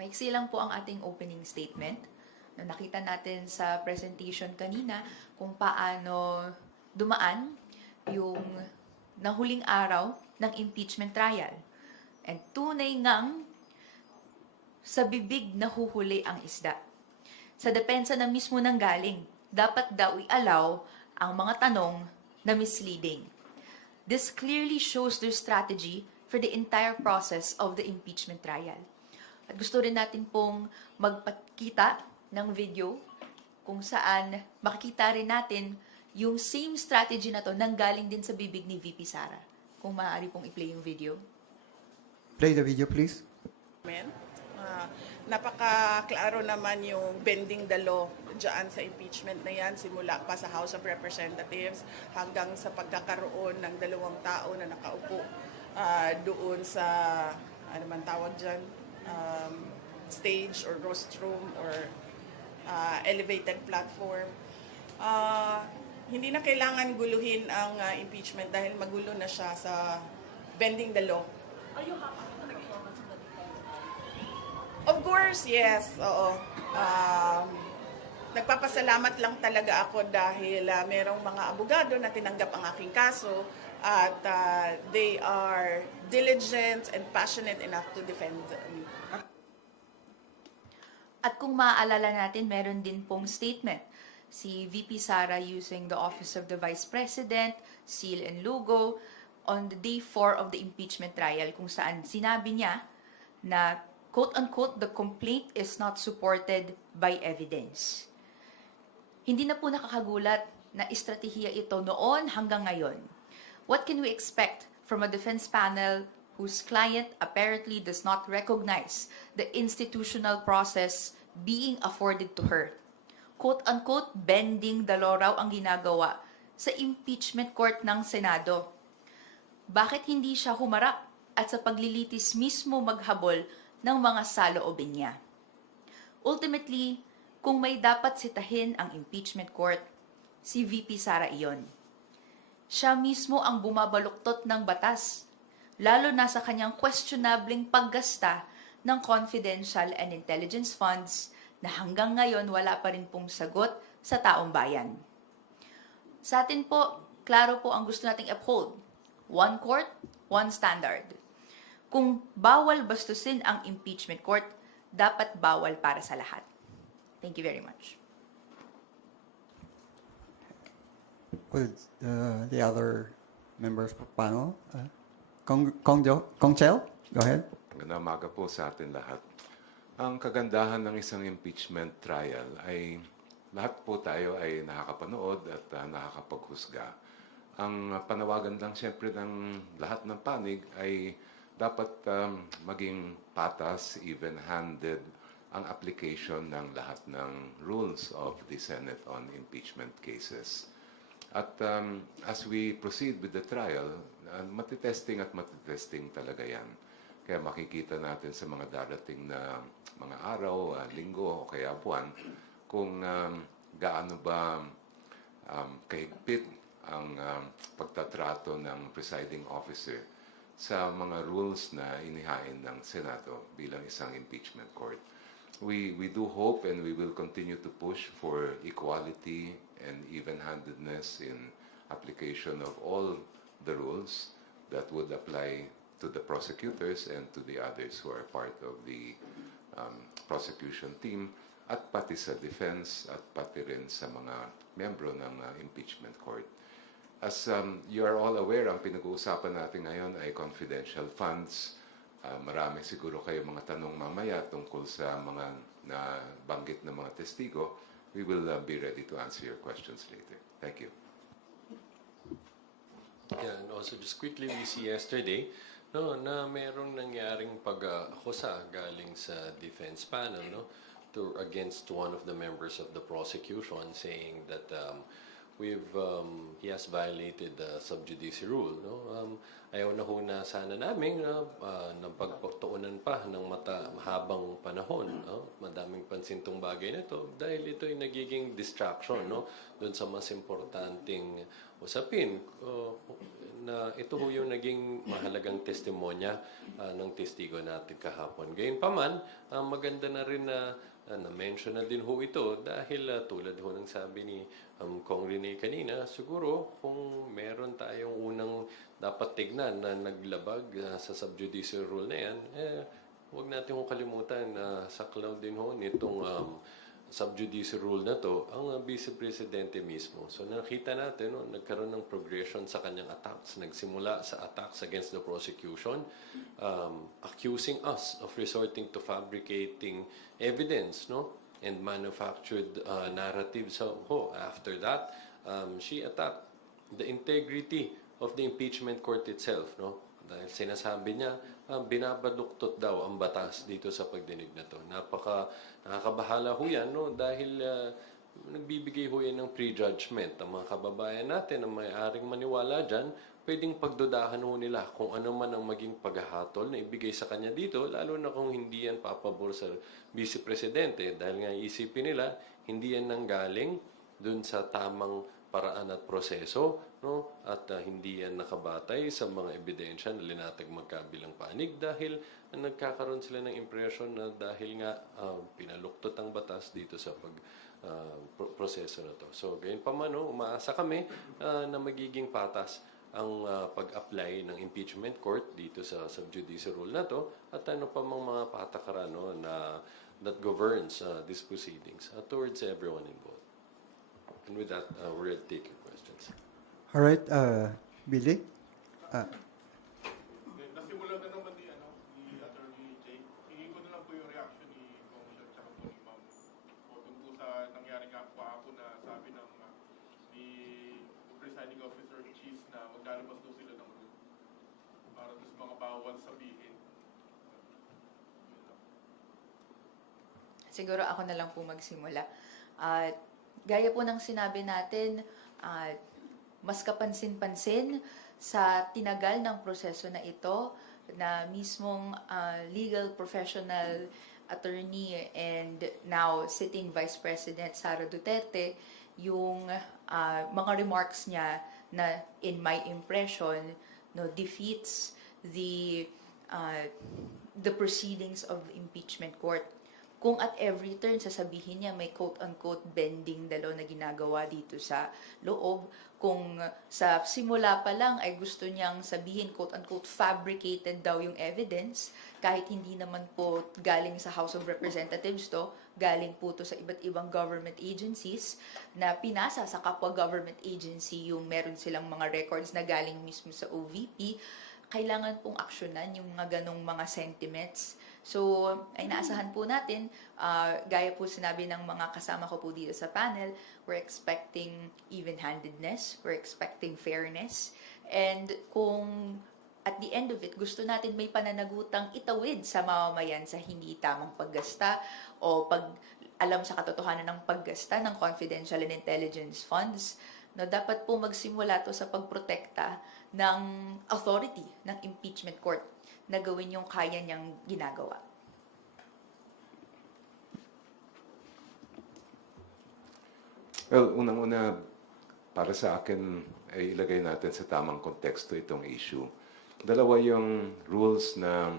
Maiksi lang po ang ating opening statement. Nakita natin sa presentation kanina kung paano dumaan yung nahuling araw ng impeachment trial. And tunay ngang sa bibig nahuhuli ang isda. Sa depensa na mismo nang galing, dapat daw i-allow ang mga tanong na misleading. This clearly shows their strategy for the entire process of the impeachment trial. At gusto rin natin pong magpakita ng video kung saan makikita rin natin yung same strategy na to nanggaling din sa bibig ni VP Sara. Kung maaari pong i-play yung video. Play the video, please. Napaka-klaro naman yung bending the law dyan sa impeachment na yan, simula pa sa House of Representatives hanggang sa pagkakaroon ng dalawang tao na nakaupo doon sa, ano man tawag dyan, stage or rostrum or elevated platform. Hindi na kailangan guluhin ang impeachment dahil magulo na siya sa bending the law. Of course, yes. Oo. Nagpapasalamat lang talaga ako dahil merong mga abogado na tinanggap ang aking kaso at they are diligent and passionate enough to defend me. At kung maaalala natin, meron din pong statement si VP Sara using the Office of the Vice President, seal and logo, on the day 4 of the impeachment trial kung saan sinabi niya na quote-unquote, the complaint is not supported by evidence. Hindi na po nakakagulat na estratehiya ito noon hanggang ngayon. What can we expect from a defense panel whose client apparently does not recognize the institutional process being afforded to her? Quote-unquote, bending the law raw ang ginagawa sa impeachment court ng Senado. Bakit hindi siya humarap at sa paglilitis mismo maghabol ng mga saloobin niya? Ultimately, kung may dapat sitahin ang impeachment court, si VP Sara iyon. Siya mismo ang bumabaluktot ng batas, lalo na sa kanyang questionableng paggasta ng confidential and intelligence funds na hanggang ngayon wala pa rin pong sagot sa taong bayan. Sa atin po, klaro po ang gusto nating uphold. One court, one standard. Kung bawal bastusin ang impeachment court, dapat bawal para sa lahat. Thank you very much. Would the other members of the panel? Kong Chel, go ahead. Magandang umaga po sa atin lahat. Ang kagandahan ng isang impeachment trial ay lahat po tayo ay nakakapanood at nakakapaghusga. Ang panawagan lang siyempre ng lahat ng panig ay dapat maging patas, even-handed ang application ng lahat ng rules of the Senate on impeachment cases. At as we proceed with the trial, matitesting talaga yan. Kaya makikita natin sa mga darating na mga araw, linggo o kaya buwan kung gaano ba kahigpit ang pagtatrato ng presiding officer sa mga rules na inihain ng Senado bilang isang impeachment court. We do hope and we will continue to push for equality and even-handedness in application of all the rules that would apply to the prosecutors and to the others who are part of the prosecution team at pati sa defense at pati rin sa mga membro ng impeachment court. As you are all aware, ang pinag-uusapan natin ngayon ay confidential funds. Marami siguro kayo mga tanong mamaya tungkol sa mga nabanggit na mga testigo. We will be ready to answer your questions later. Thank you. Yeah, and also just quickly, we see yesterday na merong nangyaring pag-akusa galing sa defense panel against one of the members of the prosecution saying that he has violated the sub judice rule. No? Ayaw na ho na sana namin ng pagtuunan pa ng mahabang panahon. No? Madaming pansin tong bagay na ito dahil ito ay nagiging distraction, no? Doon sa mas importanteng usapin. Na ito ho yung naging mahalagang testimonya ng testigo natin kahapon. Gayunpaman, maganda na rin na na-mention na din ho ito dahil tulad ho ng sabi ni Kong Rene kanina, siguro kung meron tayong unang dapat tignan na naglabag sa subjudicial rule na yan, huwag natin ho kalimutan na sa cloud din ho nitong subjudice rule na to ang Vice Presidente mismo. So nakita natin, no, nagkaroon ng progression sa kanyang attacks. Nagsimula sa attacks against the prosecution, accusing us of resorting to fabricating evidence, no, and manufactured narratives. So after that, she attacked the integrity of the impeachment court itself, no? Dahil sinasabi niya, binabaduktot daw ang batas dito sa pagdinig na to. Nakakabahala ho yan, no? Dahil nagbibigay ho yan ng prejudgment. Ang mga kababayan natin na may-aring maniwala dyan, pwedeng pagdudahan ho nila kung ano man ang maging paghahatol na ibigay sa kanya dito, lalo na kung hindi yan papabor sa Vice Presidente. Dahil nga isipin nila, hindi yan nanggaling dun sa tamang paraan at proseso, no? At hindi yan nakabatay sa mga ebidensya na linatag magkabilang panig dahil nagkakaroon sila ng impression na dahil nga pinaluktot ang batas dito sa proseso na to. So, gayon pa man, no, umaasa kami na magiging patas ang pag-apply ng impeachment court dito sa subjudice rule na to at ano pa mga patakaran, no, na that governs these proceedings towards everyone involved. And with that, we're ready to take your questions. All right, Billy? Nasimulan na naman ni Attorney Jay. Hingin ko na lang po yung reaction ni Kong Shot tsaka po ni Ma'am. O dun po sa nangyari nga po ako na sabi ng ni presiding officer Cheese na maglalabas daw sila ng room para sa mga bawal sabihin. Siguro ako na lang po magsimula. Gaya po ng sinabi natin, mas kapansin-pansin sa tinagal ng proseso na ito na mismong legal professional attorney and now sitting Vice President Sara Duterte, yung mga remarks niya na in my impression no defeats the proceedings of the impeachment court. Kung at every turn sasabihin niya may quote-unquote bending the law na ginagawa dito sa loob, kung sa simula pa lang ay gusto niyang sabihin quote-unquote fabricated daw yung evidence, kahit hindi naman po galing sa House of Representatives to, galing po to sa iba't ibang government agencies na pinasa sa kapwa government agency yung meron silang mga records na galing mismo sa OVP, kailangan pong aksyonan yung mga ganong mga sentiments. So, ay naasahan po natin, gaya po sinabi ng mga kasama ko po dito sa panel, we're expecting even-handedness, we're expecting fairness, and kung at the end of it, gusto natin may pananagutang itawid sa mamamayan sa hindi tamang paggasta o alam sa katotohanan ng paggasta ng confidential and intelligence funds, no, dapat po magsimula to sa pagprotekta ng authority ng impeachment court na gawin yung kaya niyang ginagawa. Well, unang-una, para sa akin, ay ilagay natin sa tamang konteksto itong issue. Dalawa yung rules na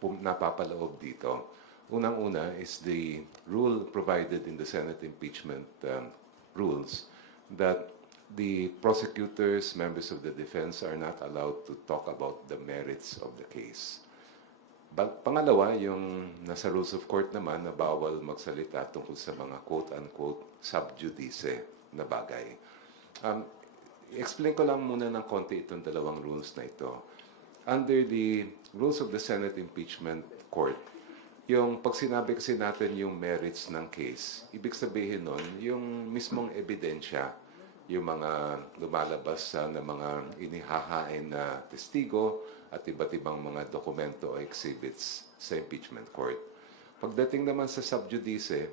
napapaloob dito. Unang-una is the rule provided in the Senate impeachment rules that the prosecutors, members of the defense are not allowed to talk about the merits of the case. Pangalawa, yung nasa rules of court naman na bawal magsalita tungkol sa mga quote-unquote sub judice na bagay. Explain ko lang muna ng konti itong dalawang rules na ito. Under the rules of the Senate impeachment court, yung pag sinabi kasi natin yung merits ng case, ibig sabihin nun, yung mismong ebidensya, yung mga lumalabas na mga inihahain na testigo at iba't ibang mga dokumento o exhibits sa impeachment court. Pagdating naman sa sub judice,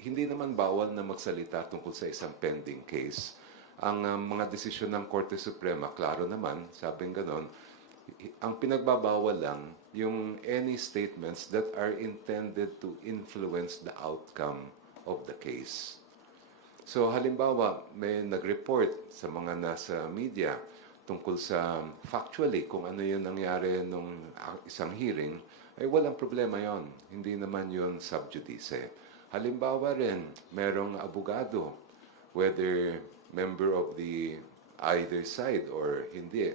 hindi naman bawal na magsalita tungkol sa isang pending case Ang mga desisyon ng Korte Suprema, klaro naman, sabing ganon, ang pinagbabawal lang yung any statements that are intended to influence the outcome of the case. So halimbawa, may nag-report sa mga nasa media tungkol sa factually kung ano yung nangyari nung isang hearing, ay walang problema yon. Hindi naman yon sub judice. Halimbawa rin, merong abogado, whether member of the either side or hindi,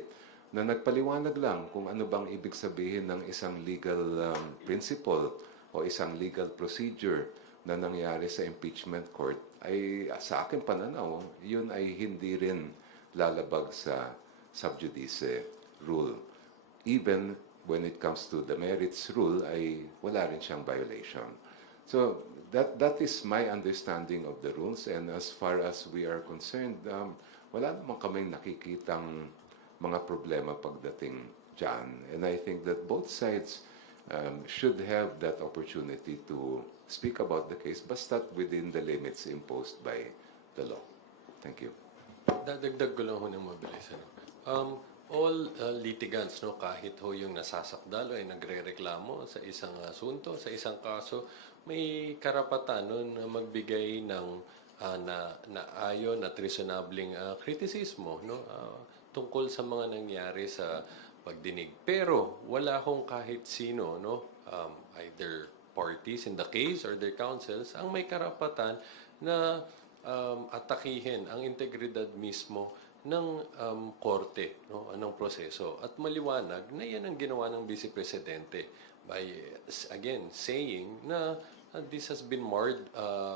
na nagpaliwanag lang kung ano bang ibig sabihin ng isang legal principle o isang legal procedure na nangyari sa impeachment court, ay sa aking pananaw, yun ay hindi rin lalabag sa sub judice rule. Even when it comes to the merits rule, ay wala rin siyang violation. So that is my understanding of the rules, and as far as we are concerned, wala naman kaming nakikitang mga problema pagdating dyan. And I think that both sides should have that opportunity to speak about the case, basta't within the limits imposed by the law. Thank you. Dadagdag ko lang ho ng mabilis. All litigants, no, kahit ho yung nasasakdal ay nagre-reklamo sa isang asunto, sa isang kaso, may karapatan no, na magbigay ng naayon at reasonabling kritisismo no, tungkol sa mga nangyari sa pagdinig. Pero wala hong kahit sino, no, either parties in the case or their counsels, ang may karapatan na atakihin ang integridad mismo ng korte, no, ng proseso. At maliwanag na yan ang ginawa ng Vice Presidente by, again, saying na this has been marred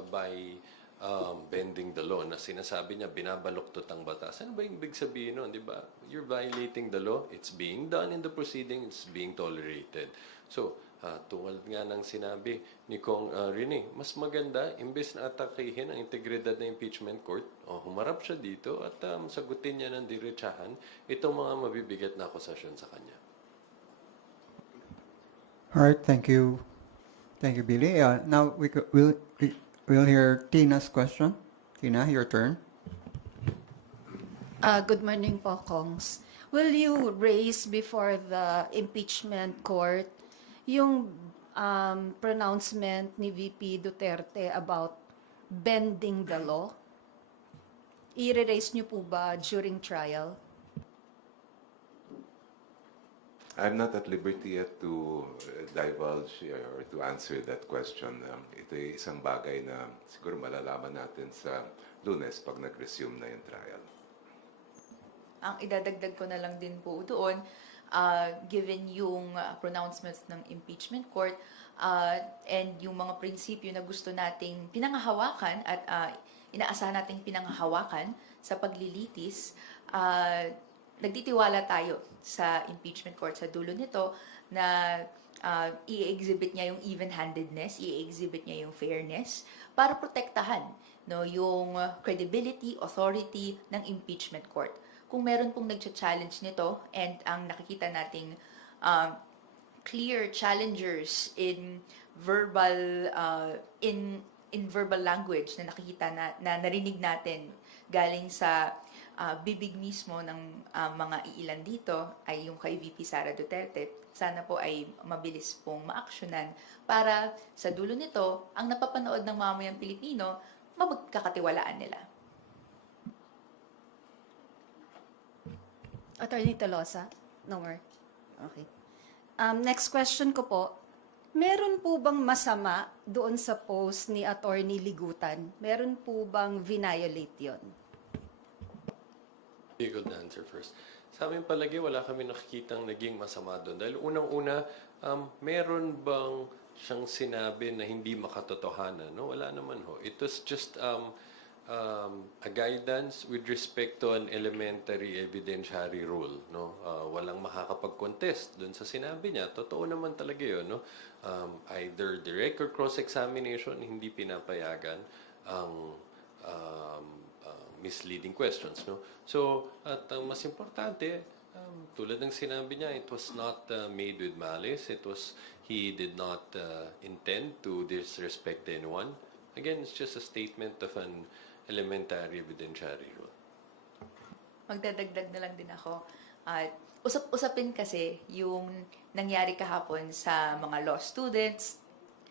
by bending the law, na sinasabi niya binabaluktot ang batas. Ano ba yung big sabihin nun, di ba? You're violating the law, it's being done in the proceeding, it's being tolerated. So, tungkol nga ng sinabi ni Kong Rene, mas maganda, imbes na atakihin ang integridad ng impeachment court, humarap siya dito at sagutin niya ng diretsahan itong mga mabibigat na akusasyon sa kanya. All right, thank you. Thank you, Billy. Now we'll hear Tina's question. Tina, your turn. Good morning po, Kongs. Will you raise before the impeachment court yung pronouncement ni VP Duterte about bending the law? I-raise niyo po ba during trial? I'm not at liberty yet to divulge or to answer that question. Ito ay isang bagay na siguro malalaman natin sa Lunes pag nag-resume na yung trial. Ang idadagdag ko na lang din po doon, given yung pronouncements ng impeachment court and yung mga prinsipyo na gusto nating pinangahawakan at inaasahan nating pinangahawakan sa paglilitis, nagtitiwala tayo sa impeachment court sa dulo nito na i-exhibit niya yung even-handedness, i-exhibit niya yung fairness para protektahan no, yung credibility, authority ng impeachment court. Kung meron pong nagcha-challenge nito and ang nakikita nating clear challengers in verbal verbal language na nakikita na narinig natin galing sa bibig mismo ng mga iilan dito ay yung kay VP Sara Duterte. Sana po ay mabilis pong maaksyonan para sa dulo nito, ang napapanood ng mamayang Pilipino, mabagkakatiwalaan nila. Attorney Tolosa? No more? Okay. Next question ko po. Meron po bang masama doon sa post ni Attorney Ligutan? Meron po bang violate yon? Legal answer first. Sa amin palagi, wala kami nakikitang naging masama doon. Dahil unang-una, meron bang siyang sinabi na hindi makatotohanan? No? Wala naman ho. It was just a guidance with respect to an elementary evidentiary rule. No? Walang makakapag-contest doon sa sinabi niya. Totoo naman talaga yun. No? Either direct or cross-examination, hindi pinapayagan ang misleading questions, no? So, at mas importante, tulad ng sinabi niya, it was not made with malice. He did not intend to disrespect anyone. Again, it's just a statement of an elementary evidentiary rule. magdadagdag na lang din ako. At usap-usapin kasi yung nangyari kahapon sa mga law students,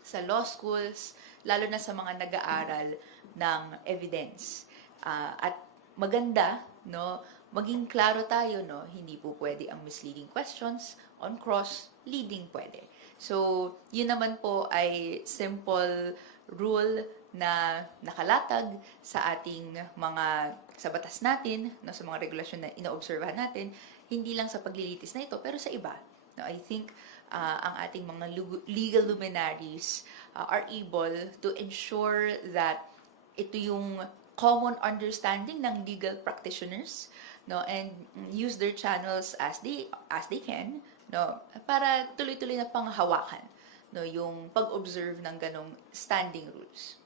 sa law schools, lalo na sa mga nag-aaral ng evidence. At maganda, no, maging klaro tayo, no, hindi po pwede ang misleading questions, on cross, leading pwede. So, yun naman po ay simple rule na nakalatag sa ating sa batas natin, no, sa mga regulasyon na inoobserbahan natin, hindi lang sa paglilitis na ito, pero sa iba. No, I think ang ating mga legal luminaries are able to ensure that ito yung common understanding ng legal practitioners, no, and use their channels as they can, no, para tuloy-tuloy na panghawakan, no, yung pag-observe ng ganong standing rules.